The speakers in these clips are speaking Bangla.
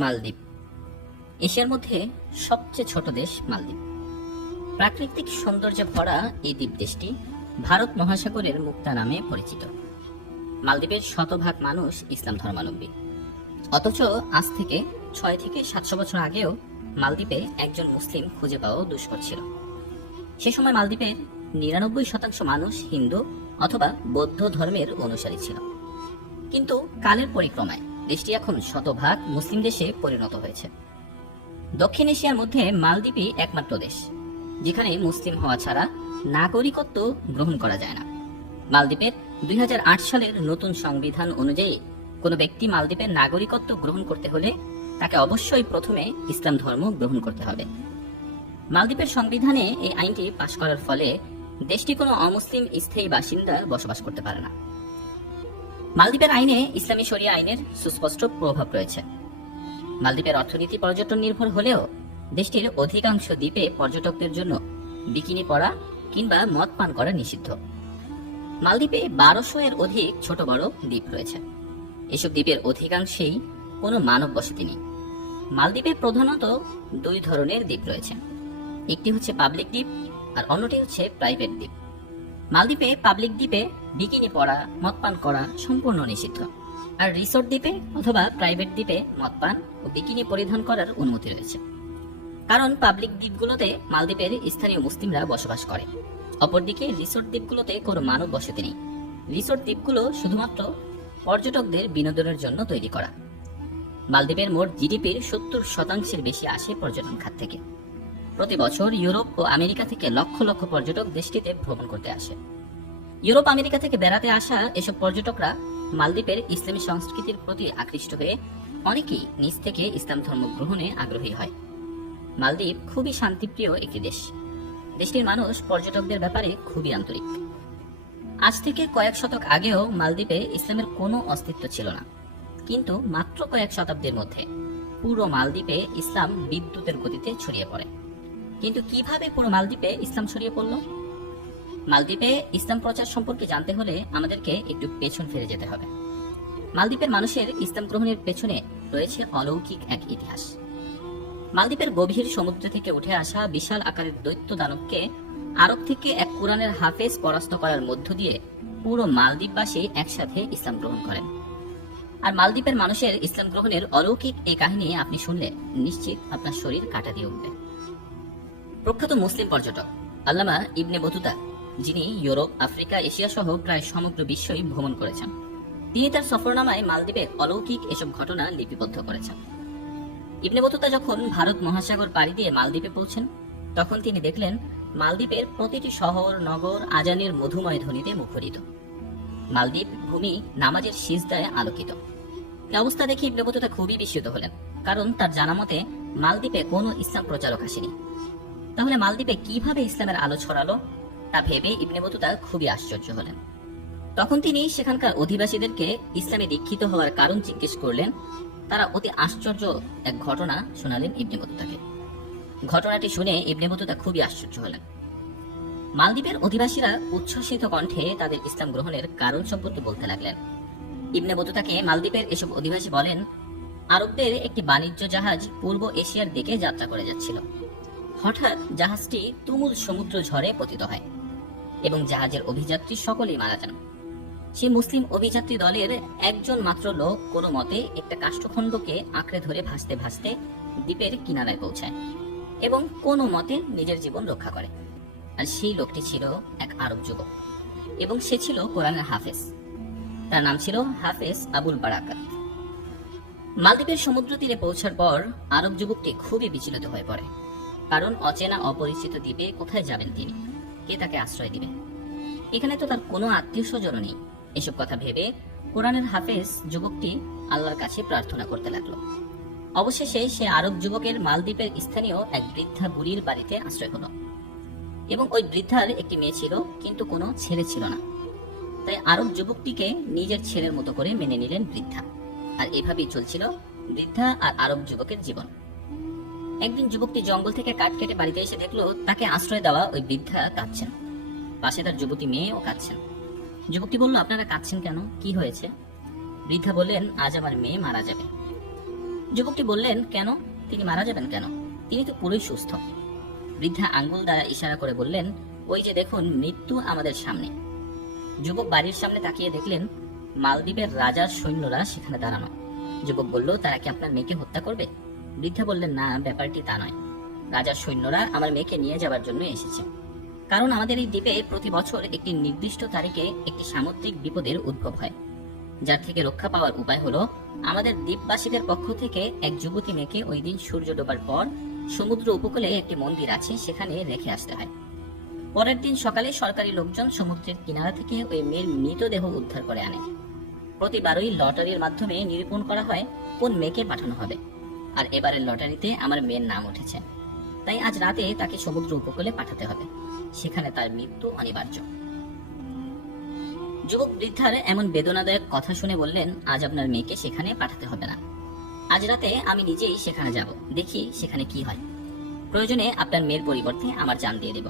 মালদ্বীপ। এশিয়ার মধ্যে সবচেয়ে ছোট দেশ মালদ্বীপ। প্রাকৃতিক সৌন্দর্যে ভরা এই দ্বীপ দেশটি ভারত মহাসাগরের মুক্তা নামে পরিচিত। মালদ্বীপের শতভাগ মানুষ ইসলাম ধর্মাবলম্বী। অথচ আজ থেকে ছয় থেকে সাতশো বছর আগেও মালদ্বীপে একজন মুসলিম খুঁজে পাওয়া দুষ্কর ছিল। সে সময় মালদ্বীপের নিরানব্বই শতাংশ মানুষ হিন্দু অথবা বৌদ্ধ ধর্মের অনুসারী ছিল। কিন্তু কালের পরিক্রমায় দেশটি এখন শতভাগ মুসলিম দেশে পরিণত হয়েছে। দক্ষিণ এশিয়ার মধ্যে মালদ্বীপই একমাত্র দেশ, যেখানে মুসলিম হওয়া ছাড়া নাগরিকত্ব গ্রহণ করা যায় না। মালদ্বীপের দুই হাজার আট সালের নতুন সংবিধান অনুযায়ী কোনো ব্যক্তি মালদ্বীপের নাগরিকত্ব গ্রহণ করতে হলে তাকে অবশ্যই প্রথমে ইসলাম ধর্ম গ্রহণ করতে হবে। মালদ্বীপের সংবিধানে এই আইনটি পাশ করার ফলে দেশটি কোনো অমুসলিম স্থায়ী বাসিন্দা বসবাস করতে পারে না। মালদ্বীপের আইনে ইসলামী শরিয়া আইনের সুস্পষ্ট প্রভাব রয়েছে। মালদ্বীপের অর্থনীতি পর্যটন নির্ভর হলেও দেশটির অধিকাংশ দ্বীপে পর্যটকদের জন্য বিকিনি পরা কিংবা মদ পান করা নিষিদ্ধ। মালদ্বীপে বারোশো এর অধিক ছোট বড় দ্বীপ রয়েছে। এসব দ্বীপের অধিকাংশেই কোনো মানব বসতি নেই। মালদ্বীপে প্রধানত দুই ধরনের দ্বীপ রয়েছে। একটি হচ্ছে পাবলিক দ্বীপ আর অন্যটি হচ্ছে প্রাইভেট দ্বীপ। মালদ্বীপে পাবলিক দ্বীপে বিকিনি পরা মদ পান করা সম্পূর্ণ নিষিদ্ধ। আর রিসোর্ট দ্বীপে অথবা প্রাইভেট দ্বীপে মদ পান ও বিকিনি পরিধান করার অনুমতি রয়েছে। কারণ পাবলিক দ্বীপগুলোতে মালদ্বীপের স্থানীয় মুসলিমরা বসবাস করে। অপরদিকে রিসোর্ট দ্বীপগুলোতে কোনো মানব বসতি নেই। রিসোর্ট দ্বীপগুলো শুধুমাত্র পর্যটকদের বিনোদনের জন্য তৈরি করা। মালদ্বীপের মোট জিডিপির সত্তর শতাংশের বেশি আসে পর্যটন খাত থেকে। প্রতি বছর ইউরোপ ও আমেরিকা থেকে লক্ষ লক্ষ পর্যটক দেশটিতে ভ্রমণ করতে আসে। ইউরোপ, আমেরিকা থেকে বেড়াতে আসা এসব পর্যটকরা মালদ্বীপের ইসলামী সংস্কৃতির প্রতি আকৃষ্ট হয়ে অনেকেই নিজ থেকে ইসলাম ধর্ম গ্রহণে আগ্রহী হয়। মালদ্বীপ খুবই শান্তিপ্রিয় একটি দেশ। দেশটির মানুষ পর্যটকদের ব্যাপারে খুবই আন্তরিক। আজ থেকে কয়েক শতক আগেও মালদ্বীপে ইসলামের কোনো অস্তিত্ব ছিল না। কিন্তু মাত্র কয়েক শতাব্দীর মধ্যে পুরো মালদ্বীপে ইসলাম বিদ্যুতের গতিতে ছড়িয়ে পড়ে। কিন্তু কীভাবে পুরো মালদ্বীপে ইসলাম ছড়িয়ে পড়ল? মালদ্বীপে ইসলাম প্রচার সম্পর্কে জানতে হলে আমাদেরকে একটু পেছন ফিরে যেতে হবে। মালদ্বীপের মানুষের ইসলাম গ্রহণের পেছনে রয়েছে অলৌকিক এক ইতিহাস। মালদ্বীপের গভীর সমুদ্র থেকে উঠে আসা বিশাল আকারের দৈত্য দানবকে আরব থেকে এক কোরআনের হাফেজ পরাস্ত করার মধ্য দিয়ে পুরো মালদ্বীপবাসী একসাথে ইসলাম গ্রহণ করেন। আর মালদ্বীপের মানুষের ইসলাম গ্রহণের অলৌকিক এই কাহিনী আপনি শুনলে নিশ্চিত আপনার শরীর কাটা দিয়ে উঠবে। প্রখ্যাত মুসলিম পর্যটক, আল্লামা ইবনে বতুতা, যিনি ইউরোপ, আফ্রিকা, এশিয়া সহ প্রায় সমগ্র বিশ্বই ভ্রমণ করেছেন। তিনি তার সফরনামায় মালদ্বীপের অলৌকিক এসব ঘটনা লিপিবদ্ধ করেছেন। ইবনে বতুতা যখন ভারত মহাসাগর পাড়ি দিয়ে মালদ্বীপে পৌঁছেন, তখন তিনি দেখলেন মালদ্বীপের প্রতিটি শহর, নগর, আজানের মধুময় ধ্বনিতে মুখরিত। মালদ্বীপ ভূমি নামাজের সিজদায় আলোকিত। অবস্থা দেখে ইবনে বতুতা খুবই বিস্মিত হলেন, কারণ তার জানা মতে মালদ্বীপে কোনো ইসলাম প্রচারক আসেনি। তাহলে মালদ্বীপে কীভাবে ইসলামের আলো ছড়ালো, তা ভেবে ইবনে বতুতা খুবই আশ্চর্য হলেন। তখন তিনি সেখানকার অধিবাসীদেরকে ইসলামে দীক্ষিত হওয়ার কারণ জিজ্ঞেস করলেন। তারা অতি আশ্চর্য এক ঘটনা শোনালেন ইবনে বতুতাকে। ঘটনাটি শুনে ইবনে বতুতা খুবই আশ্চর্য হলেন। মালদ্বীপের অধিবাসীরা উচ্ছ্বসিত কণ্ঠে তাদের ইসলাম গ্রহণের কারণ সম্পর্কে বলতে লাগলেন। ইবনে বতুতাকে মালদ্বীপের এসব অধিবাসী বলেন, আরবদের একটি বাণিজ্য জাহাজ পূর্ব এশিয়ার দিকে যাত্রা করে যাচ্ছিল। হঠাৎ জাহাজটি তুমুল সমুদ্র ঝড়ে পতিত হয় এবং জাহাজের অভিযাত্রী সকলেই মারা যান। সে মুসলিম অভিযাত্রী দলের একজন মাত্র লোক কোনো মতে একটা কাষ্ঠখণ্ডকে আঁকড়ে ধরে ভাসতে ভাসতে দ্বীপের কিনারায় পৌঁছায় এবং কোনো মতে নিজের জীবন রক্ষা করে। আর সেই লোকটি ছিল এক আরব যুবক এবং সে ছিল কোরআনের হাফেজ। তার নাম ছিল হাফেজ আবুল বারাকাত। মালদ্বীপের সমুদ্র তীরে পৌঁছার পর আরব যুবকটি খুবই বিচলিত হয়ে পড়ে। কারণ অচেনা অপরিচিত দ্বীপে কোথায় যাবেন তিনি? কে তাকে আশ্রয় দিবে? এখানে তো তার কোনো আত্মীয় স্বজনও নেই। এসব কথা ভেবে কোরআনের হাফেজ যুবকটি আল্লাহর কাছে প্রার্থনা করতে লাগল। অবশেষে সে আরব যুবকের মালদ্বীপের স্থানীয় এক বৃদ্ধা বুড়ির বাড়িতে আশ্রয় হলো। এবং ওই বৃদ্ধার একটি মেয়ে ছিল, কিন্তু কোনো ছেলে ছিল না। তাই আরব যুবকটিকে নিজের ছেলের মতো করে মেনে নিলেন বৃদ্ধা। আর এভাবেই চলছিল বৃদ্ধা আর আরব যুবকের জীবন। একদিন যুবকটি জঙ্গল থেকে কাঠ কেটে বাড়িতে এসে দেখল, তাকে আশ্রয় দেওয়া ওই বৃদ্ধা কাঁদছেন। পাশে তার যুবতী মেয়েও কাঁদছেন। যুবকটি বলল, আপনারা কাঁদছেন কেন? কি হয়েছে? বৃদ্ধা বললেন, আজ আমার মেয়ে মারা যাবে। যুবকটি বললেন, কেন? তিনি মারা যাবেন কেন? তিনি তো পুরোই সুস্থ। বৃদ্ধা আঙ্গুল দ্বারা ইশারা করে বললেন, ওই যে দেখুন, মৃত্যু আমাদের সামনে। যুবক বাড়ির সামনে তাকিয়ে দেখলেন, মালদ্বীপের রাজার সৈন্যরা সেখানে দাঁড়ানো। যুবক বলল, তারা কি আপনার মেয়েকে হত্যা করবে? বৃদ্ধা বললেন, না, ব্যাপারটি তা নয়। রাজার সৈন্যরা আমার মেয়েকে নিয়ে যাবার জন্য এসেছে। কারণ আমাদের এই দ্বীপে প্রতি বছর একটি নির্দিষ্ট তারিখে একটি সামুদ্রিক বিপদের উদ্ভব হয়। যার থেকে রক্ষা পাওয়ার উপায় হলো, আমাদের দ্বীপবাসীদের পক্ষ থেকে এক যুবতী মেয়েকে ওই দিন সূর্য ডোবার পর সমুদ্র উপকূলে একটি মন্দির আছে, সেখানে রেখে আসতে হয়। পরের দিন সকালে সরকারি লোকজন সমুদ্রের কিনারা থেকে ওই মেয়ের মৃতদেহ উদ্ধার করে আনে। প্রতিবারই লটারির মাধ্যমে নিরূপণ করা হয় কোন মেয়েকে পাঠানো হবে। আর এবারের লটারিতে আমার মেয়ের নাম উঠেছে। তাই আজ রাতে তাকে সমুদ্র উপকূলে পাঠাতে হবে। সেখানে তার মৃত্যু অনিবার্য। যুবক বৃদ্ধার এমন বেদনাদায়ক কথা শুনে বললেন, আজ আপনার মেয়েকে সেখানে পাঠাতে হবে না। আজ রাতে আমি নিজেই সেখানে যাব। দেখি সেখানে কি হয়। প্রয়োজনে আপনার মেয়ের পরিবর্তে আমার জান দিয়ে দেব।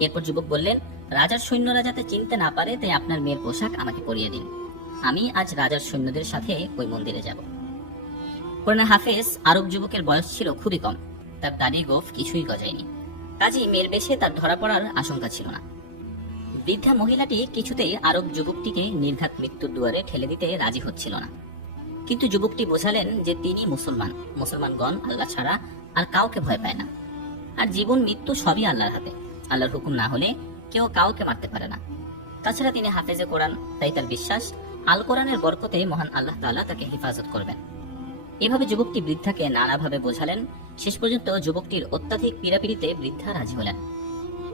এরপর যুবক বললেন, রাজার সৈন্যরা যাতে চিনতে না পারে, তাই আপনার মেয়ের পোশাক আমাকে পরিয়ে দিন। আমি আজ রাজার সৈন্যদের সাথে ওই মন্দিরে যাব। কোরআনে হাফেজ আরব যুবকের বয়স ছিল খুবই কম। তার দাড়ি গোফ কিছুই গজায়নি। কাজেই মেয়ের বেশে তার ধরা পড়ার আশঙ্কা ছিল না। বৃদ্ধা মহিলাটি কিছুতেই আরব যুবকটিকে নির্ঘাত মৃত্যুর দুয়ারে ঠেলে দিতে রাজি হচ্ছিল না। কিন্তু যুবকটি বোঝালেন যে তিনি মুসলমান। মুসলমানগণ আল্লাহ ছাড়া আর কাউকে ভয় পায় না। আর জীবন মৃত্যু সবই আল্লাহর হাতে। আল্লাহর হুকুম না হলে কেউ কাউকে মারতে পারে না। তাছাড়া তিনি হাফেজে কোরআন, তাই তার বিশ্বাস, আল কোরআনের বরকতে মহান আল্লাহ তাআলা তাকে হেফাজত করবেন। এভাবে যুবকটি বৃদ্ধাকে নানাভাবে বোঝালেন। শেষ পর্যন্ত যুবকটির অত্যাধিক পীড়াপিড়িতে বৃদ্ধা রাজি হলেন।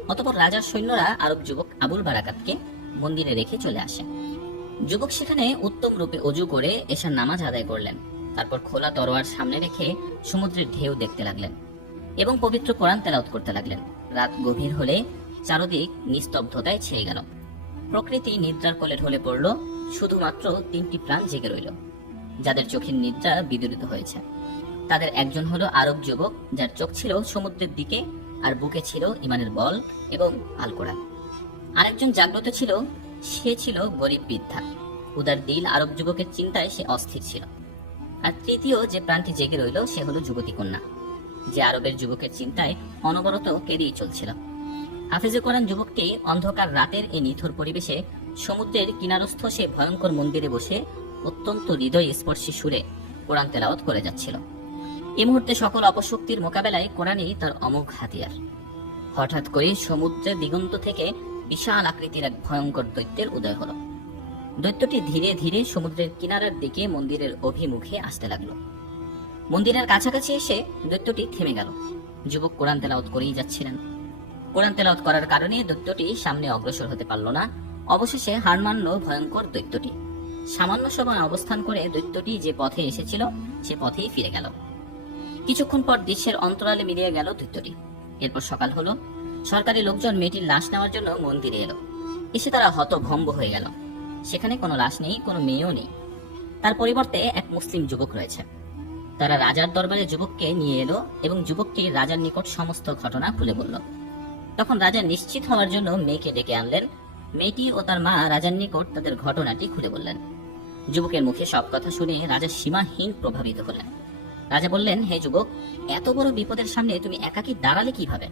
অতপর রাজার সৈন্যরা আরব যুবক আবুল বারাকাতকে মন্দিরে রেখে চলে আসে যুবক সেখানে উত্তম রূপে অজু করে এসার নামাজ আদায় করলেন। তারপর খোলা তরোয়ার সামনে রেখে সমুদ্রের ঢেউ দেখতে লাগলেন এবং পবিত্র কোরআন তেলাওত করতে লাগলেন। রাত গভীর হলে চারদিক নিস্তব্ধতায় ছেয়ে গেল। প্রকৃতি নিদ্রার কোলে ঢলে পড়ল। শুধুমাত্র তিনটি প্রাণ জেগে রইল। যাদের চোখের নিদ্রা বিদরিত হয়েছে। তাদের একজন হলো আরব যুবক, যার চোখ ছিল সমুদ্রের দিকে আর বুকে ছিল ইমানের বল এবং আল কোরআন আরেকজন জাগ্রত ছিল, সে ছিল গরিব বৃদ্ধা। উদার দিল আরব যুবকের চিন্তায় সে অস্থির ছিল। আর তৃতীয় যে প্রাণটি জেগে রইল, সে হলো যুবতী কন্যা। যে আরবের যুবকের চিন্তায় অনবরত কেঁদেই চলছিল। হাফিজে কোরআন যুবকটি অন্ধকার রাতের এই নিথর পরিবেশে সমুদ্রের কিনারস্থ সে ভয়ঙ্কর মন্দিরে বসে অত্যন্ত হৃদয় স্পর্শী সুরে কোরআন তেলাওয়াত করে যাচ্ছিল। এই মুহূর্তে সকল অপশক্তির মোকাবেলায় কোরআনই তার অমোঘ হাতিয়ার। হঠাৎ করে সমুদ্রের দিগন্ত থেকে বিশাল আকৃতির এক ভয়ঙ্কর দৈত্যের উদয় হলো। দৈত্যটি ধীরে ধীরে সমুদ্রের কিনারার দিকে মন্দিরের অভিমুখে আসতে লাগল। মন্দিরের কাছাকাছি এসে দৈত্যটি থেমে গেল। যুবক কোরআন তেলাওয়াত করেই যাচ্ছিলেন। কোরআন তেলাওয়াত করার কারণে দৈত্যটি সামনে অগ্রসর হতে পারল না। অবশেষে হার মানল ভয়ঙ্কর দৈত্যটি। সামান্য সময় অবস্থান করে দৈত্যটি যে পথে এসেছিল, সে পথেই ফিরে গেল। কিছুক্ষণ পর দৃশ্যের অন্তরালে মিলিয়ে গেল দৈত্যটি। এরপর সকাল হলো। সরকারি লোকজন মেয়েটির লাশ নেওয়ার জন্য মন্দিরে এলো। এসে তারা হতভম্ব হয়ে গেল। সেখানে কোনো লাশ নেই, কোনো মেয়েও নেই। তার পরিবর্তে এক মুসলিম যুবক রয়েছে। তারা রাজার দরবারে যুবককে নিয়ে এলো এবং যুবককে রাজার নিকট সমস্ত ঘটনা খুলে বলল। তখন রাজা নিশ্চিত হওয়ার জন্য মেয়েকে ডেকে আনলেন। মেয়েটি ও তার মা রাজার নিকট তাদের ঘটনাটি খুলে বললেন। যুবকের মুখে সব কথা শুনে রাজা সীমাহীন প্রভাবিত হলেন। রাজা বললেন, হে যুবক, এত বড় বিপদের সামনে তুমি একাকি দাঁড়ালে কীভাবে?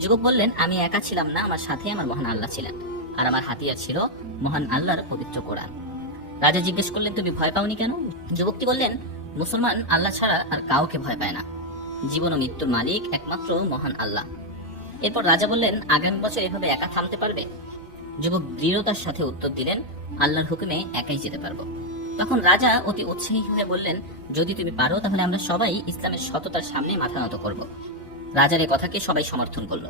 যুবক বললেন, আমি একা ছিলাম না, আমার সাথে আমার মহান আল্লাহ ছিলেন, আর আমার হাতিয়ার ছিল মহান আল্লাহর পবিত্র কোরআন। রাজা জিজ্ঞেস করলেন, তুমি ভয় পাওনি কেন? যুবকটি বললেন, মুসলমান আল্লাহ ছাড়া আর কাউকে ভয় পায় না। জীবন ও মৃত্যুর মালিক একমাত্র মহান আল্লাহ। এরপর রাজা বললেন, আগামী বছর এভাবে একা থামতে পারবে? যুবক দৃঢ়তার সাথে উত্তর দিলেন, আল্লাহর হুকুমে একাই যেতে পারব। তখন রাজা অতি উৎসাহী হয়ে বললেন, যদি তুমি পারো, তাহলে আমরা সবাই ইসলামের সততার সামনে মাথা নত করব। রাজার এ কথাকে সবাই সমর্থন করল।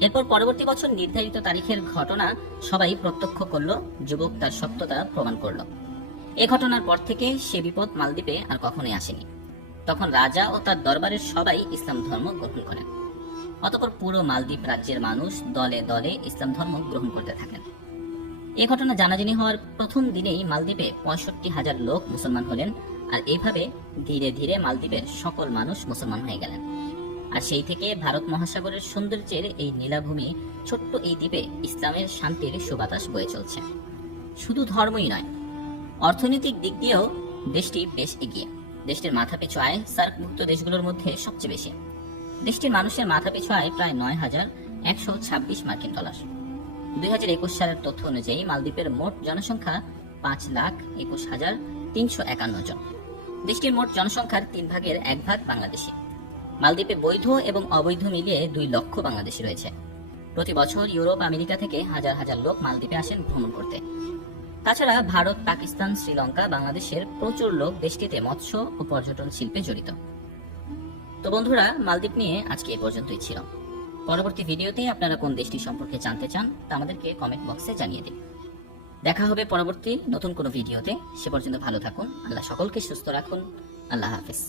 এরপর পরবর্তী বছর নির্ধারিত তারিখের ঘটনা সবাই প্রত্যক্ষ করল, যুবক তার সত্যতা প্রমাণ করল। এ ঘটনার পর থেকে সে বিপদ মালদ্বীপে আর কখনোই আসেনি। তখন রাজা ও তার দরবারের সবাই ইসলাম ধর্ম গ্রহণ করেন। অতপর পুরো মালদ্বীপ রাজ্যের মানুষ দলে দলে ইসলাম ধর্ম গ্রহণ করতে থাকেন। এ ঘটনা জানাজানি হওয়ার প্রথম দিনেই মালদ্বীপে পঁয়ষট্টি হাজার লোক মুসলমান হলেন আর এইভাবে ধীরে ধীরে মালদ্বীপের সকল মানুষ মুসলমান হয়ে গেলেন। আর সেই থেকে ভারত মহাসাগরের সৌন্দর্যের এই নীলাভূমি ছোট্ট এই দ্বীপে ইসলামের শান্তির সুবাতাস বয়ে চলছে। শুধু ধর্মই নয়, অর্থনৈতিক দিক দিয়েও দেশটি বেশ এগিয়ে। দেশটির মাথা মাথাপিছু আয় সার্কভুক্ত দেশগুলোর মধ্যে সবচেয়ে বেশি। দেশটির মানুষের মাথাপিছু আয় প্রায় নয় হাজার একশো ছাব্বিশ মার্কিন ডলার। দুই হাজার একুশ সালের তথ্য অনুযায়ী মালদ্বীপের মোট জনসংখ্যা পাঁচ লাখ একুশ হাজার তিনশো একান্ন জন। দেশটির মোট জনসংখ্যার তিন ভাগের এক ভাগ বাংলাদেশি। মালদ্বীপে বৈধ এবং অবৈধ মিলিয়ে দুই লক্ষ বাংলাদেশি রয়েছে। প্রতি বছর ইউরোপ, আমেরিকা থেকে হাজার হাজার লোক মালদ্বীপে আসেন ভ্রমণ করতে। তাছাড়া ভারত, পাকিস্তান, শ্রীলঙ্কা, বাংলাদেশের প্রচুর লোক দেশটিতে মৎস্য ও পর্যটন শিল্পে জড়িত। তো বন্ধুরা, মালদ্বীপ নিয়ে আজকে এ পর্যন্তই ছিল। পরবর্তী ভিডিওতে আপনারা কোন দেশটি সম্পর্কে জানতে চান তা আমাদেরকে কমেন্ট বক্সে জানিয়ে দিন। দেখা হবে পরবর্তী নতুন কোনো ভিডিওতে। সে পর্যন্ত ভালো থাকুন, আল্লাহ সকলকে সুস্থ রাখুন, আল্লাহ হাফেজ।